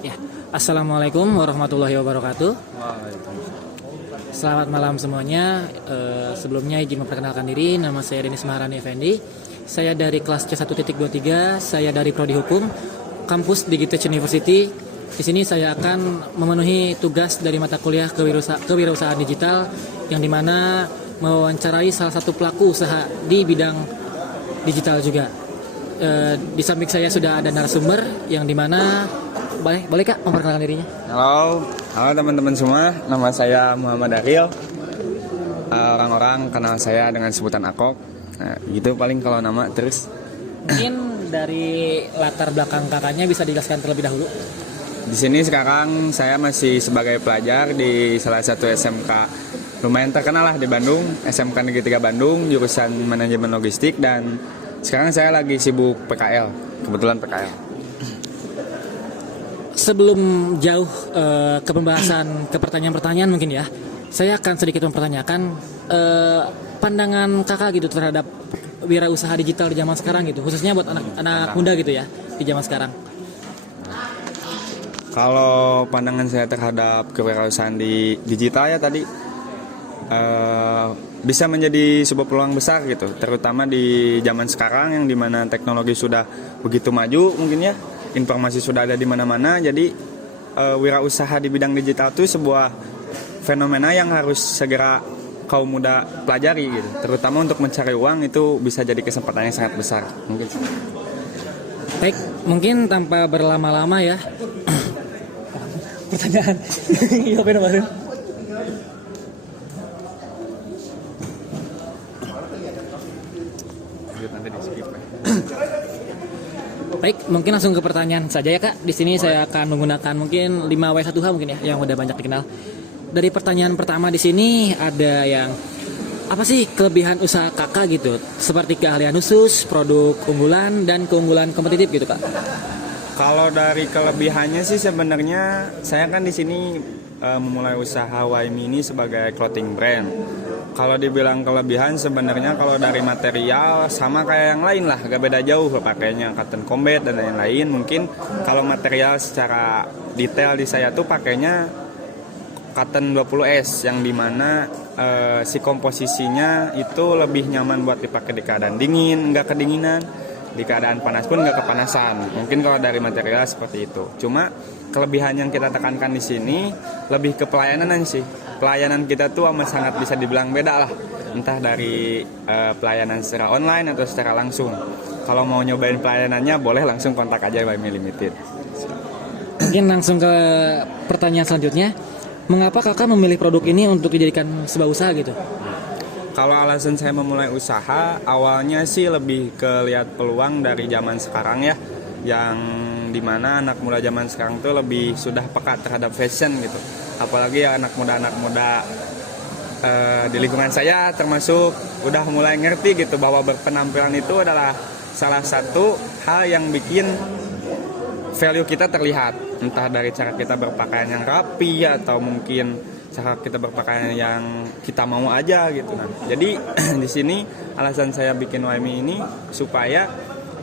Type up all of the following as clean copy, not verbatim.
Ya, Assalamualaikum warahmatullahi wabarakatuh. Waalaikumsalam. Selamat malam semuanya. Sebelumnya izin memperkenalkan diri, nama saya Denis Maharani Effendi. Saya dari kelas C1.23, saya dari Prodi Hukum, kampus Digitech University. Di sini saya akan memenuhi tugas dari mata kuliah kewirausahaan digital, yang dimana mewawancarai salah satu pelaku usaha di bidang digital juga. Di samping saya sudah ada narasumber yang dimana boleh Kak memperkenalkan dirinya? Halo teman-teman semua, nama saya Muhammad Ariel. Orang-orang kenal saya dengan sebutan Akok. Nah, gitu paling kalau nama terus. Mungkin dari latar belakang kakaknya bisa dijelaskan terlebih dahulu. Di sini sekarang saya masih sebagai pelajar di salah satu SMK lumayan terkenal lah di Bandung, SMK Negeri 3 Bandung, jurusan Manajemen Logistik, dan sekarang saya lagi sibuk PKL, kebetulan PKL. Sebelum jauh ke pembahasan ke pertanyaan-pertanyaan mungkin ya, saya akan sedikit mempertanyakan pandangan kakak gitu terhadap wirausaha digital di zaman sekarang gitu, khususnya buat anak muda gitu ya di zaman sekarang. Kalau pandangan saya terhadap kewirausahaan di digital ya tadi bisa menjadi sebuah peluang besar gitu, terutama di zaman sekarang yang dimana teknologi sudah begitu maju, mungkin ya informasi sudah ada di mana-mana. Jadi wirausaha di bidang digital itu sebuah fenomena yang harus segera kaum muda pelajari gitu, terutama untuk mencari uang. Itu bisa jadi kesempatan yang sangat besar mungkin. Baik, mungkin tanpa berlama-lama ya. Pertanyaan. Iya benar baru. Baik, mungkin langsung ke pertanyaan saja ya Kak. Di sini saya akan menggunakan mungkin 5W1H mungkin ya, yang udah banyak dikenal. Dari pertanyaan pertama di sini ada yang apa sih kelebihan usaha Kakak gitu? Seperti keahlian khusus, produk unggulan, dan keunggulan kompetitif gitu Kak. Kalau dari kelebihannya sih sebenarnya saya kan di sini memulai usaha Waimi ini sebagai clothing brand. Kalau dibilang kelebihan sebenarnya kalau dari material sama kayak yang lain lah, gak beda jauh pakainya cotton combat dan lain-lain. Mungkin kalau material secara detail di saya tuh pakainya cotton 20S yang dimana si komposisinya itu lebih nyaman buat dipakai di keadaan dingin, nggak kedinginan, di keadaan panas pun nggak kepanasan. Mungkin kalau dari material seperti itu. Cuma kelebihan yang kita tekankan di sini lebih ke pelayanan sih. Pelayanan kita tuh amat sangat bisa dibilang beda lah. Entah dari pelayanan secara online atau secara langsung. Kalau mau nyobain pelayanannya boleh langsung kontak aja Waimi Limited. Mungkin langsung ke pertanyaan selanjutnya. Mengapa kakak memilih produk ini untuk dijadikan sebuah usaha gitu? Kalau alasan saya memulai usaha, awalnya sih lebih ke lihat peluang dari zaman sekarang ya, yang dimana anak muda zaman sekarang tuh lebih sudah peka terhadap fashion gitu. Apalagi ya anak muda di lingkungan saya termasuk udah mulai ngerti gitu bahwa berpenampilan itu adalah salah satu hal yang bikin value kita terlihat, entah dari cara kita berpakaian yang rapi atau mungkin cara kita berpakaian yang kita mau aja gitu. Nah, jadi di sini alasan saya bikin Waimi ini supaya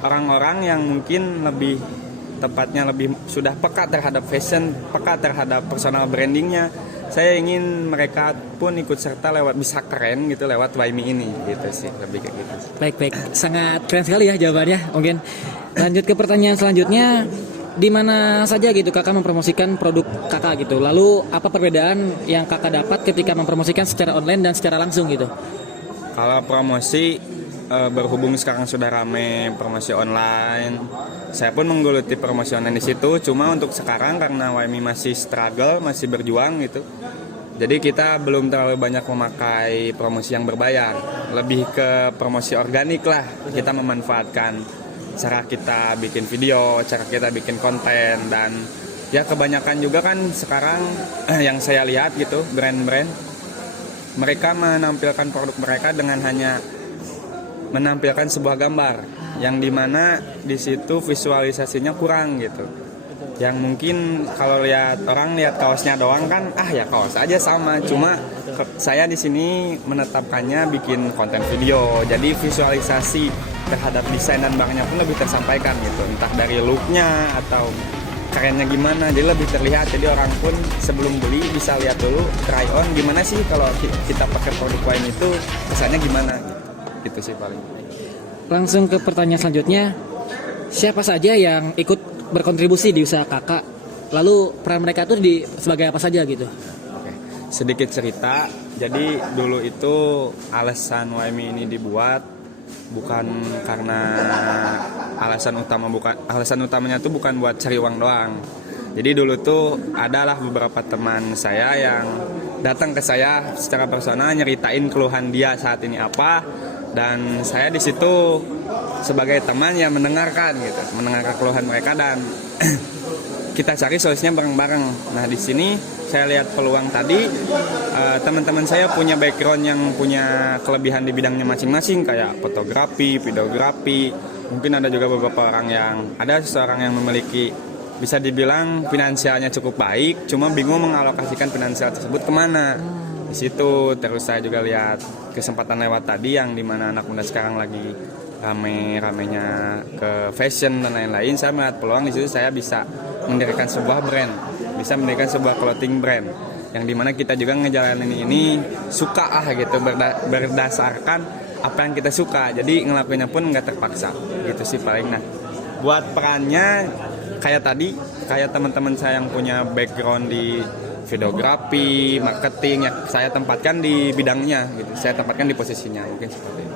orang-orang yang mungkin lebih tepatnya lebih sudah peka terhadap fashion, peka terhadap personal brandingnya, saya ingin mereka pun ikut serta lewat bisa keren gitu lewat Waimi ini gitu sih, lebih kayak gitu. Baik, sangat keren sekali ya jawabannya. Mungkin lanjut ke pertanyaan selanjutnya. Di mana saja gitu kakak mempromosikan produk kakak gitu? Lalu apa perbedaan yang kakak dapat ketika mempromosikan secara online dan secara langsung gitu? Kalau promosi berhubung sekarang sudah rame promosi online, saya pun menggeluti promosi online di situ. Cuma untuk sekarang karena Waimi masih struggle, masih berjuang gitu. Jadi kita belum terlalu banyak memakai promosi yang berbayar, lebih ke promosi organik lah. Kita memanfaatkan cara kita bikin video, cara kita bikin konten, dan ya kebanyakan juga kan sekarang yang saya lihat gitu brand-brand mereka menampilkan produk mereka dengan hanya menampilkan sebuah gambar yang dimana di situ visualisasinya kurang gitu. Yang mungkin kalau lihat orang lihat kaosnya doang kan ya kaos aja sama, cuma saya di sini menetapkannya bikin konten video, jadi visualisasi terhadap desain dan barangnya pun lebih tersampaikan gitu, entah dari looknya atau kerennya gimana, jadi lebih terlihat. Jadi orang pun sebelum beli bisa lihat dulu, try on gimana sih kalau kita pakai produk YME itu kesannya gimana gitu sih paling. Langsung ke pertanyaan selanjutnya, siapa saja yang ikut berkontribusi di usaha kakak? Lalu peran mereka itu sebagai apa saja gitu? Oke, sedikit cerita. Jadi dulu itu alasan YME ini dibuat bukan karena alasan utamanya tuh bukan buat cari uang doang. Jadi dulu tuh adalah beberapa teman saya yang datang ke saya secara personal nyeritain keluhan dia saat ini apa, dan saya di situ sebagai teman yang mendengarkan keluhan mereka dan kita cari solusinya bareng-bareng. Nah, di sini saya lihat peluang tadi, teman-teman saya punya background yang punya kelebihan di bidangnya masing-masing kayak fotografi, videografi. Mungkin ada juga beberapa orang ada seseorang yang memiliki bisa dibilang finansialnya cukup baik, cuma bingung mengalokasikan finansial tersebut kemana. Di situ terus saya juga lihat kesempatan lewat tadi yang dimana anak muda sekarang lagi rame-ramenya ke fashion dan lain-lain. Saya melihat peluang di situ, saya bisa mendirikan sebuah brand, bisa mendirikan sebuah clothing brand yang dimana kita juga ngejalanin ini suka gitu, berdasarkan apa yang kita suka, jadi ngelakuinnya pun nggak terpaksa gitu sih paling. Nah, buat perannya kayak teman-teman saya yang punya background di videografi, marketing, ya saya tempatkan di bidangnya gitu, saya tempatkan di posisinya, mungkin seperti itu.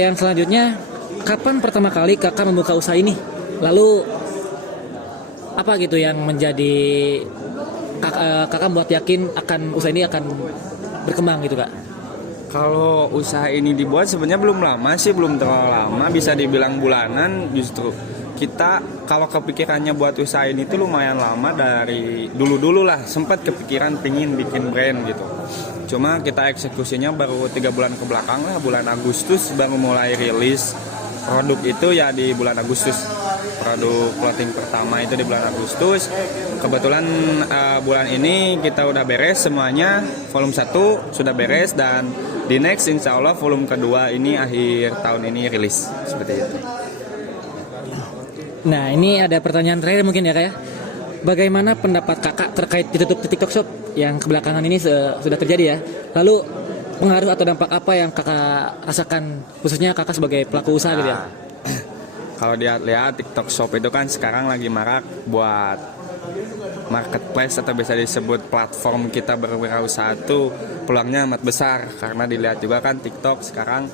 Yang selanjutnya, kapan pertama kali kakak membuka usaha ini? Lalu apa gitu yang menjadi kakak buat yakin akan usaha ini akan berkembang gitu kak? Kalau usaha ini dibuat sebenarnya belum lama sih, belum terlalu lama, bisa dibilang bulanan. Justru kita kalau kepikirannya buat usaha ini tuh lumayan lama, dari dulu lah sempat kepikiran pingin bikin brand gitu. Cuma kita eksekusinya baru 3 bulan ke belakang lah, bulan Agustus baru mulai rilis produk itu ya di bulan Agustus. Produk clothing pertama itu di bulan Agustus. Kebetulan bulan ini kita udah beres semuanya, volume 1 sudah beres, dan di next insya Allah volume kedua ini akhir tahun ini rilis, seperti itu. Nah, ini ada pertanyaan terakhir mungkin ya kak ya. Bagaimana pendapat kakak terkait ditutup TikTok Shop yang kebelakangan ini sudah terjadi ya? Lalu pengaruh atau dampak apa yang kakak rasakan, khususnya kakak sebagai pelaku usaha gitu ya? Kalau lihat TikTok Shop itu kan sekarang lagi marak buat marketplace atau bisa disebut platform kita berwirausaha, itu peluangnya amat besar karena dilihat juga kan TikTok sekarang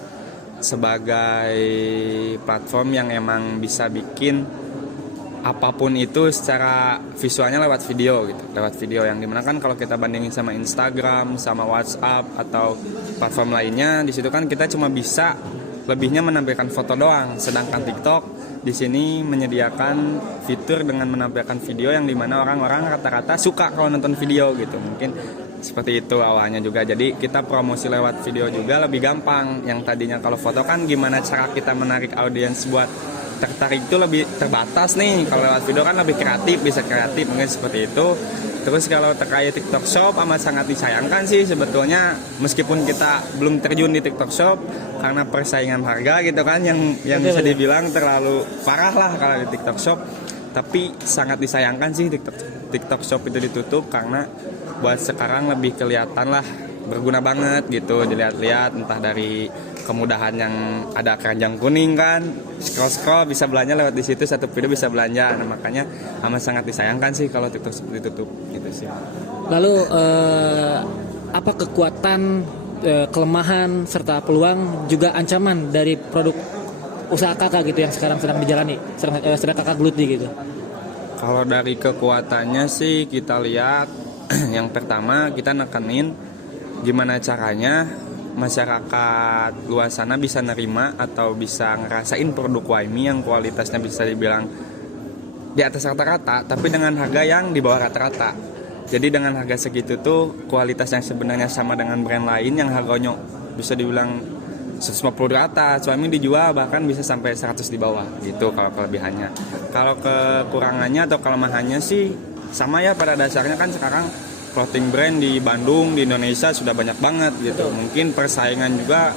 sebagai platform yang emang bisa bikin apapun itu secara visualnya lewat video yang dimana kan kalau kita bandingin sama Instagram, sama WhatsApp atau platform lainnya, di situ kan kita cuma bisa lebihnya menampilkan foto doang, sedangkan TikTok di sini menyediakan fitur dengan menampilkan video yang dimana orang-orang rata-rata suka kalau nonton video gitu. Mungkin seperti itu awalnya juga, jadi kita promosi lewat video juga lebih gampang. Yang tadinya kalau foto kan gimana cara kita menarik audiens buat tertarik itu lebih terbatas nih, kalau lewat video kan lebih kreatif, bisa kreatif, mungkin seperti itu. Terus kalau terkait TikTok Shop amat sangat disayangkan sih sebetulnya, meskipun kita belum terjun di TikTok Shop karena persaingan harga gitu kan yang bisa dibilang terlalu parah lah kalau di TikTok Shop, tapi sangat disayangkan sih TikTok Shop itu ditutup karena buat sekarang lebih kelihatan lah berguna banget gitu, dilihat-lihat entah dari kemudahan yang ada keranjang kuning kan, scroll bisa belanja lewat di situ, satu video bisa belanja. Nah, makanya amat sangat disayangkan sih kalau TikTok seperti ditutup gitu sih. Lalu apa kekuatan, kelemahan serta peluang juga ancaman dari produk usaha kakak gitu yang sekarang sedang dijalani, sedang kakak geluti gitu? Kalau dari kekuatannya sih kita lihat yang pertama kita nekenin gimana caranya masyarakat luar sana bisa nerima atau bisa ngerasain produk YME yang kualitasnya bisa dibilang di atas rata-rata tapi dengan harga yang di bawah rata-rata. Jadi dengan harga segitu tuh kualitas yang sebenarnya sama dengan brand lain yang harganya bisa dibilang 150 di atas, YME dijual bahkan bisa sampai 100 di bawah gitu kalau kelebihannya. Kalau kekurangannya atau kelemahannya sih sama ya, pada dasarnya kan sekarang clothing brand di Bandung, di Indonesia sudah banyak banget gitu. Mungkin persaingan juga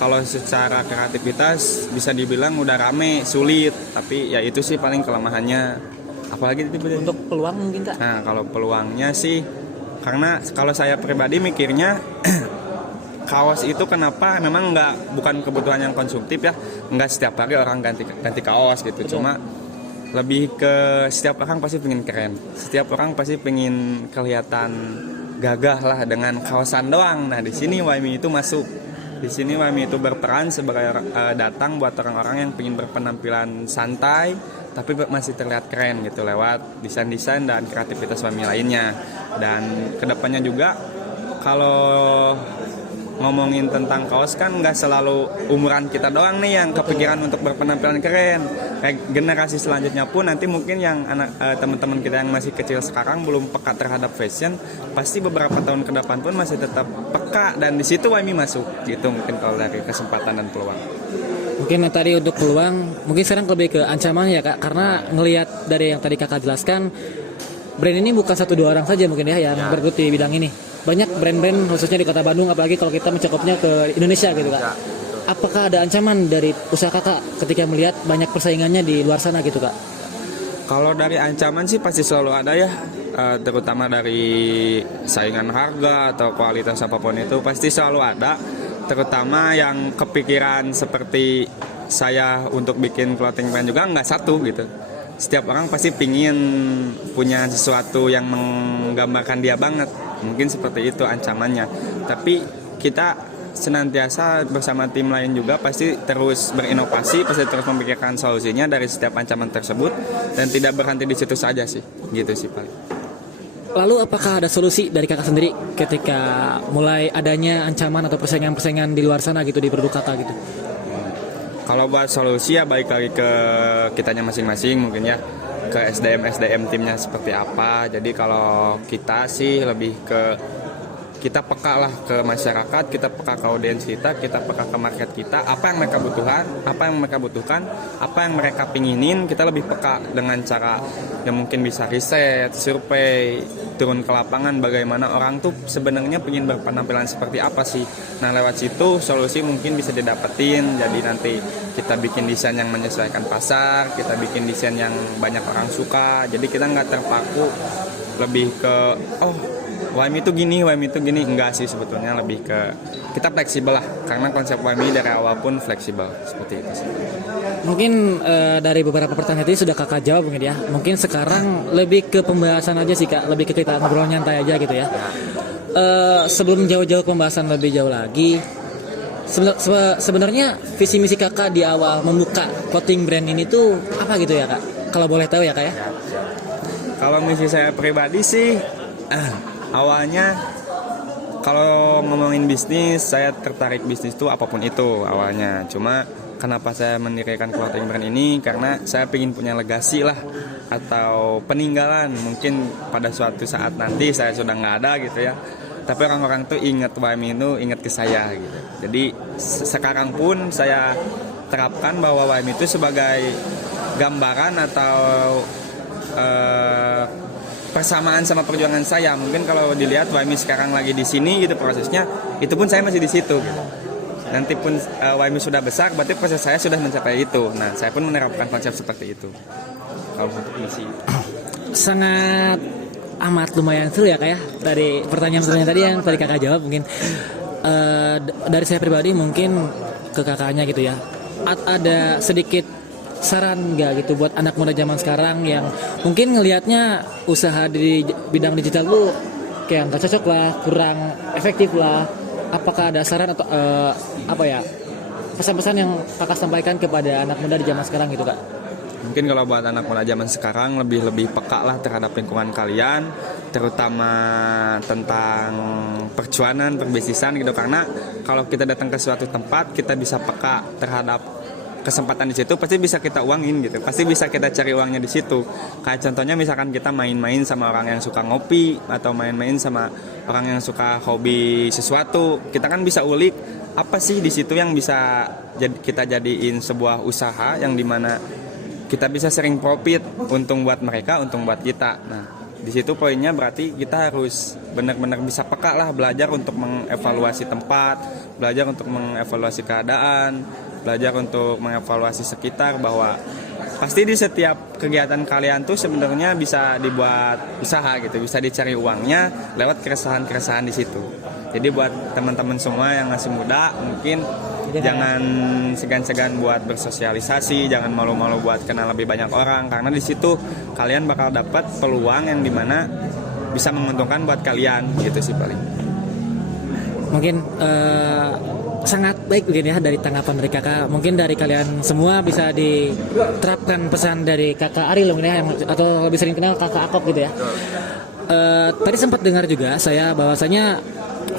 kalau secara kreativitas bisa dibilang udah rame, sulit, tapi ya itu sih paling kelemahannya. Apalagi Untuk peluang mungkin Kak? nah, kalau peluangnya sih, karena kalau saya pribadi mikirnya kaos itu kenapa memang bukan kebutuhan yang konsumtif ya, nggak setiap hari orang ganti kaos gitu. Betul. Cuma lebih ke setiap orang pasti pengen keren, setiap orang pasti pengen kelihatan gagah lah dengan kaosan doang. Nah di sini YMI itu masuk, di sini YMI itu berperan sebagai datang buat orang-orang yang pengen berpenampilan santai tapi masih terlihat keren gitu lewat desain-desain dan kreativitas YMI lainnya. Dan kedepannya juga kalau ngomongin tentang kaos kan nggak selalu umuran kita doang nih yang kepikiran untuk berpenampilan keren. Kayak generasi selanjutnya pun nanti mungkin yang teman-teman kita yang masih kecil sekarang belum peka terhadap fashion, pasti beberapa tahun ke depan pun masih tetap peka, dan di situ YMI masuk gitu mungkin kalau dari kesempatan dan peluang. Mungkin tadi untuk peluang, mungkin sekarang lebih ke ancaman ya Kak, karena ngelihat dari yang tadi Kakak jelaskan, brand ini bukan 1-2 orang saja mungkin ya yang bergelut di bidang ini. Banyak brand-brand khususnya di Kota Bandung, apalagi kalau kita mencakupnya ke Indonesia gitu Kak. Apakah ada ancaman dari usaha Kakak ketika melihat banyak persaingannya di luar sana gitu Kak? Kalau dari ancaman sih pasti selalu ada ya, terutama dari saingan harga atau kualitas apapun itu pasti selalu ada. Terutama yang kepikiran seperti saya untuk bikin clothing brand juga nggak satu gitu. Setiap orang pasti pingin punya sesuatu yang menggambarkan dia banget. Mungkin seperti itu ancamannya. Tapi kita senantiasa bersama tim lain juga pasti terus berinovasi, pasti terus memikirkan solusinya dari setiap ancaman tersebut, dan tidak berhenti di situ saja sih. Gitu sih paling. Lalu apakah ada solusi dari Kakak sendiri ketika mulai adanya ancaman atau persaingan-persaingan di luar sana gitu di produk Kakak gitu? Kalau buat solusi ya balik lagi ke kitanya masing-masing mungkin ya, ke SDM timnya seperti apa. Jadi kalau kita sih lebih ke kita peka lah ke masyarakat, kita peka ke audiens kita peka ke market kita, apa yang mereka butuhkan, apa yang mereka pinginin, kita lebih peka dengan cara yang mungkin bisa riset, survei, turun ke lapangan bagaimana orang tuh sebenarnya pengen berpenampilan seperti apa sih. Nah lewat situ solusi mungkin bisa didapetin, jadi nanti kita bikin desain yang menyesuaikan pasar, kita bikin desain yang banyak orang suka, jadi kita nggak terpaku lebih ke YMI itu gini, enggak sih sebetulnya, lebih ke kita fleksibel lah, karena konsep YMI dari awal pun fleksibel, seperti itu sih. Mungkin dari beberapa pertanyaan tadi sudah Kakak jawab mungkin ya. Mungkin sekarang lebih ke pembahasan aja sih Kak, lebih ke kita ngobrol nyantai aja gitu ya. Sebelum jauh-jauh pembahasan lebih jauh lagi, sebenarnya visi misi Kakak di awal membuka clothing brand ini tuh apa gitu ya Kak? Kalau boleh tahu ya Kak ya. Kalau misi saya pribadi sih awalnya kalau ngomongin bisnis, saya tertarik bisnis itu apapun itu awalnya. Cuma kenapa saya mendirikan clothing brand ini, karena saya ingin punya legasi lah, atau peninggalan. Mungkin pada suatu saat nanti saya sudah nggak ada gitu ya, tapi orang-orang tuh ingat YMI itu, ingat ke saya gitu. Jadi sekarang pun saya terapkan bahwa YMI itu sebagai gambaran atau persamaan sama perjuangan saya. Mungkin kalau dilihat YMI sekarang lagi di sini gitu prosesnya, itu pun saya masih di situ gitu. Nanti pun YMI sudah besar, berarti proses saya sudah mencapai itu. Nah, saya pun menerapkan konsep seperti itu. Kalau untuk misi Sangat amat lumayan seru ya Kak ya. Dari pertanyaan-pertanyaan tadi yang tadi Kakak jawab, mungkin dari saya pribadi mungkin ke kakaknya gitu ya. Ada sedikit saran nggak gitu buat anak muda zaman sekarang yang mungkin ngelihatnya usaha di bidang digital tuh kayak nggak cocok lah, kurang efektif lah. Apakah ada saran atau pesan-pesan yang Kakak sampaikan kepada anak muda di zaman sekarang gitu Kak? Mungkin kalau buat anak muda zaman sekarang lebih peka lah terhadap lingkungan kalian, terutama tentang percuanan, perbisnisan gitu. Karena kalau kita datang ke suatu tempat, kita bisa peka terhadap kesempatan di situ, pasti bisa kita uangin gitu, pasti bisa kita cari uangnya di situ. Kayak contohnya misalkan kita main-main sama orang yang suka ngopi, atau main-main sama orang yang suka hobi sesuatu, kita kan bisa ulik apa sih di situ yang bisa kita jadiin sebuah usaha yang dimana kita bisa sering profit, untung buat mereka, untung buat kita. Nah di situ poinnya berarti kita harus benar-benar bisa peka lah, belajar untuk mengevaluasi tempat, belajar untuk mengevaluasi keadaan, belajar untuk mengevaluasi sekitar, bahwa pasti di setiap kegiatan kalian tuh sebenarnya bisa dibuat usaha gitu, bisa dicari uangnya lewat keresahan-keresahan di situ. Jadi buat teman-teman semua yang masih muda, mungkin jangan segan-segan buat bersosialisasi, jangan malu-malu buat kenal lebih banyak orang, karena di situ kalian bakal dapat peluang yang dimana bisa menguntungkan buat kalian gitu sih paling. Mungkin sangat baik begini ya dari tanggapan dari kakak. Mungkin dari kalian semua bisa diterapkan pesan dari kakak Ariel mungkin ya, atau lebih sering kenal kakak Akop gitu ya. Tadi sempat dengar juga saya bahwasanya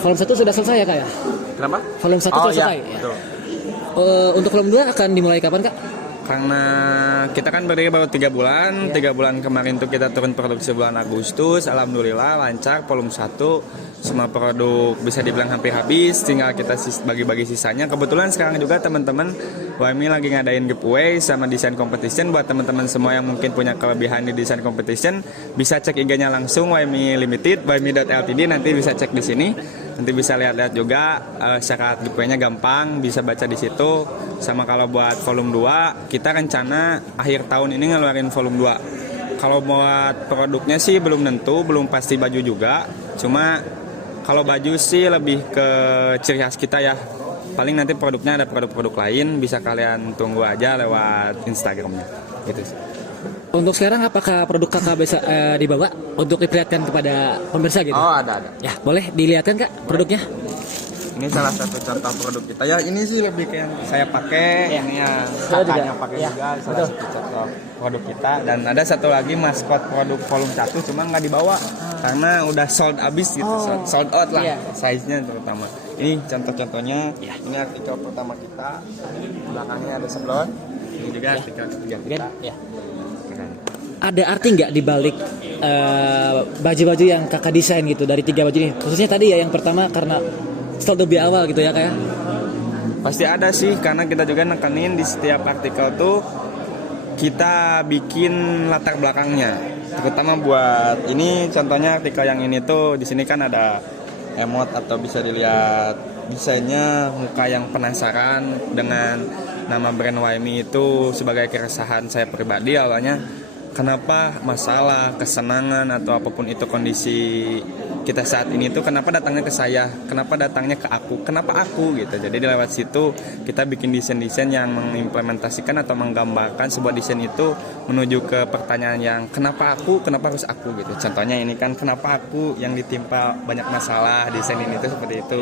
volume 1 sudah selesai ya kak ya? Kenapa? Volume 1 sudah selesai ya? Betul. Untuk volume 2 akan dimulai kapan kak? Karena kita kan berdiri baru 3 bulan, 3 bulan kemarin tuh kita turun produksi bulan Agustus, alhamdulillah lancar, volume 1 semua produk bisa dibilang hampir habis, tinggal kita bagi-bagi sisanya. Kebetulan sekarang juga teman-teman YMI lagi ngadain giveaway sama desain competition. Buat teman-teman semua yang mungkin punya kelebihan di desain competition, bisa cek IG-nya langsung YMI Limited, ymi.ltd, nanti bisa cek di sini. Nanti bisa lihat-lihat juga syarat giveaway-nya gampang, bisa baca di situ. Sama kalau buat volume 2, kita rencana akhir tahun ini ngeluarin volume 2. Kalau buat produknya sih belum tentu, belum pasti baju juga. Cuma kalau baju sih lebih ke ciri khas kita ya. Paling nanti produknya ada produk-produk lain, bisa kalian tunggu aja lewat Instagramnya. Gitu sih. Untuk sekarang apakah produk kakak bisa dibawa untuk diperlihatkan kepada pemirsa gitu? Oh, ada. Ya, boleh dilihatkan kak produknya? Ini salah satu contoh produk kita ya. Ini sih lebih ke yang saya pakai, Ya. ini yang Saya juga. kakaknya pakai Ya, juga. Salah betul. satu contoh produk kita. Dan ada satu lagi maskot produk volume 1, cuma nggak dibawa karena udah sold abis gitu, sold out lah. Iya. Size-nya terutama. Ini contoh-contohnya. Ya. Ini artikel pertama kita. Belakangnya ada seblon. Ini juga artikel ketiga kita. Ya. Ada arti nggak di balik baju-baju yang kakak desain gitu dari 3 baju ini? Khususnya tadi ya yang pertama karena start lebih awal gitu ya kayak. Pasti ada sih, karena kita juga nekenin di setiap artikel tuh kita bikin latar belakangnya. Terutama buat ini contohnya artikel yang ini tuh di sini kan ada emot atau bisa dilihat desainnya muka yang penasaran dengan nama brand YMI itu sebagai keresahan saya pribadi awalnya. Kenapa masalah, kesenangan atau apapun itu kondisi kita saat ini tuh kenapa datangnya ke saya, kenapa datangnya ke aku, kenapa aku gitu. Jadi lewat situ kita bikin desain-desain yang mengimplementasikan atau menggambarkan sebuah desain itu menuju ke pertanyaan yang kenapa aku, kenapa harus aku gitu. Contohnya ini kan kenapa aku yang ditimpa banyak masalah, desain ini tuh seperti itu.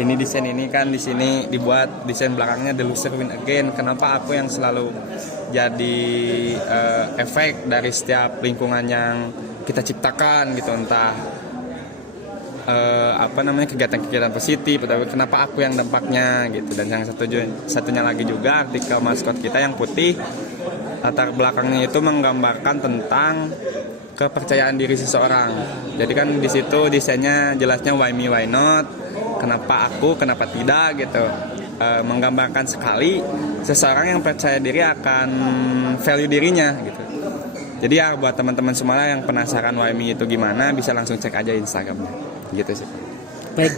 Ini desain ini kan di sini dibuat desain belakangnya The Loser Win Again. Kenapa aku yang selalu jadi efek dari setiap lingkungan yang kita ciptakan gitu, entah kegiatan-kegiatan positif, tapi kenapa aku yang dampaknya gitu. Dan yang satunya lagi juga artikel maskot kita yang putih, latar belakangnya itu menggambarkan tentang kepercayaan diri seseorang. Jadi kan di situ desainnya jelasnya why me why not, kenapa aku kenapa tidak gitu. Menggambarkan sekali seseorang yang percaya diri akan value dirinya gitu. Jadi ya buat teman-teman semua yang penasaran YMI itu gimana, bisa langsung cek aja Instagramnya gitu sih. Baik,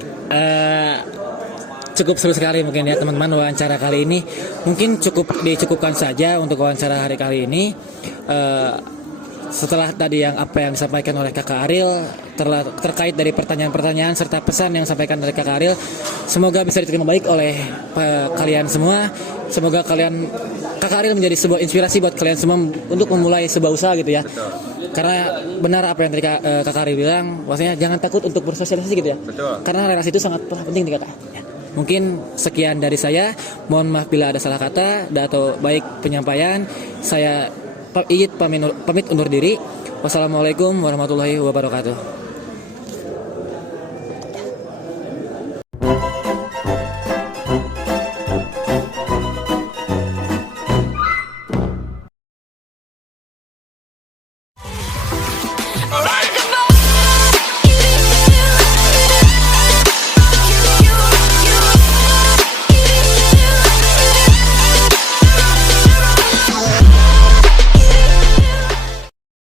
cukup seru sekali mungkin ya teman-teman wawancara kali ini. Mungkin dicukupkan saja untuk wawancara hari kali ini. Setelah tadi apa yang disampaikan oleh kakak Ariel terkait dari pertanyaan-pertanyaan serta pesan yang disampaikan dari kakak Ariel, semoga bisa diterima baik oleh kalian semua. Semoga kakak Ariel menjadi sebuah inspirasi buat kalian semua untuk memulai sebuah usaha gitu ya. Betul. Karena benar apa yang tadi kakak Ariel bilang, maksudnya jangan takut untuk bersosialisasi gitu ya. Betul. Karena relasi itu sangat penting nih kakak. Ya. Mungkin sekian dari saya. Mohon maaf bila ada salah kata atau baik penyampaian. Saya pamit undur diri. Wassalamualaikum warahmatullahi wabarakatuh.